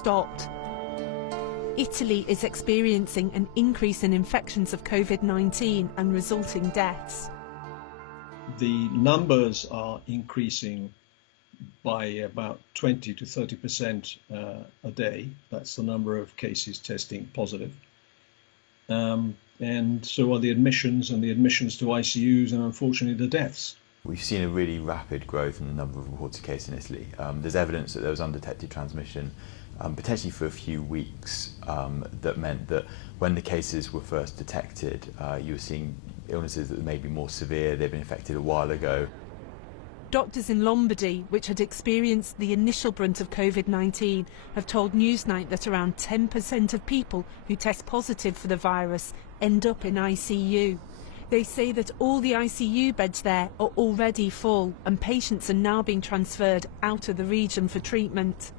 stopped. Italy is experiencing an increase in infections of COVID-19 and resulting deaths. The numbers are increasing by about 20 to 30% a day. That's the number of cases testing positive. And so are the admissions to ICUs and unfortunately the deaths. We've seen a really rapid growth in the number of reported cases in Italy. There's evidence that there was undetected transmission, potentially for a few weeks, that meant that when the cases were first detected, you were seeing illnesses that may be more severe, they'd been infected a while ago. Doctors in Lombardy, which had experienced the initial brunt of COVID-19, have told Newsnight that around 10% of people who test positive for the virus end up in ICU. They say that all the ICU beds there are already full and patients are now being transferred out of the region for treatment.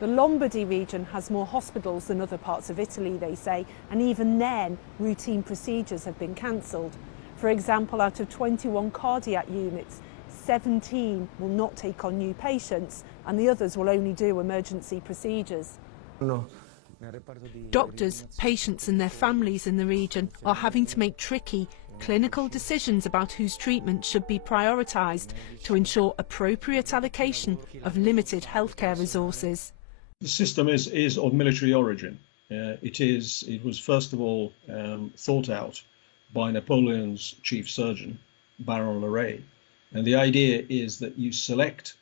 The Lombardy region has more hospitals than other parts of Italy, they say, and even then routine procedures have been cancelled. For example, out of 21 cardiac units, 17 will not take on new patients and the others will only do emergency procedures. Doctors, patients and their families in the region are having to make tricky clinical decisions about whose treatment should be prioritised to ensure appropriate allocation of limited healthcare resources. The system is of military origin. It was first of all thought out by Napoleon's chief surgeon, Baron Larrey. And the idea is that you select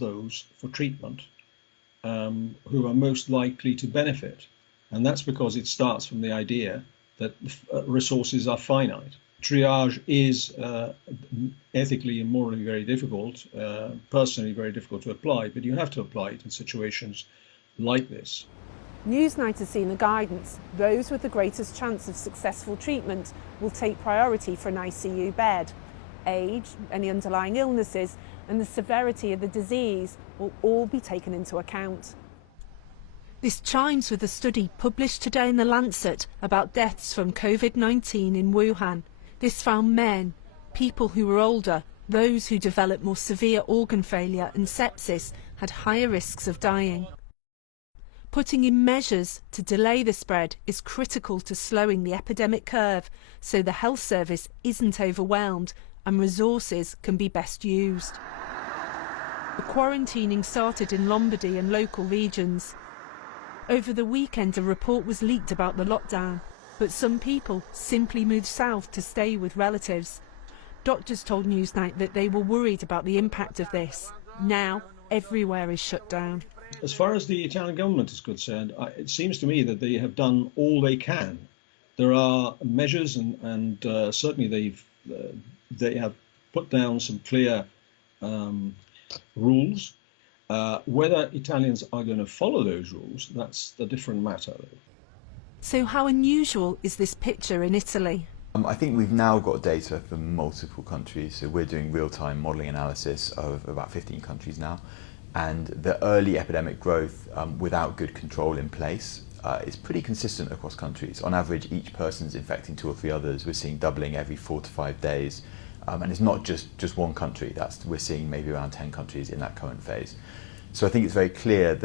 those for treatment who are most likely to benefit. And that's because it starts from the idea that resources are finite. Triage is ethically and morally very difficult, personally very difficult to apply, but you have to apply it in situations like this. Newsnight has seen the guidance. Those with the greatest chance of successful treatment will take priority for an ICU bed. Age, any underlying illnesses and the severity of the disease will all be taken into account. This chimes with a study published today in The Lancet about deaths from COVID-19 in Wuhan. This found men, people who were older, those who developed more severe organ failure and sepsis had higher risks of dying. Putting in measures to delay the spread is critical to slowing the epidemic curve so the health service isn't overwhelmed and resources can be best used. The quarantining started in Lombardy and local regions. Over the weekend, a report was leaked about the lockdown, but some people simply moved south to stay with relatives. Doctors told Newsnight that they were worried about the impact of this. Now, everywhere is shut down. As far as the Italian government is concerned, it seems to me that they have done all they can. There are measures and certainly they have put down some clear rules. Whether Italians are going to follow those rules, that's a different matter. So how unusual is this picture in Italy? I think we've now got data from multiple countries, so we're doing real-time modelling analysis of about 15 countries now, and the early epidemic growth without good control in place is pretty consistent across countries. On average, each person's infecting 2 or 3 others. We're seeing doubling every 4 to 5 days. And it's not just one country. We're seeing maybe around 10 countries in that current phase. So I think it's very clear that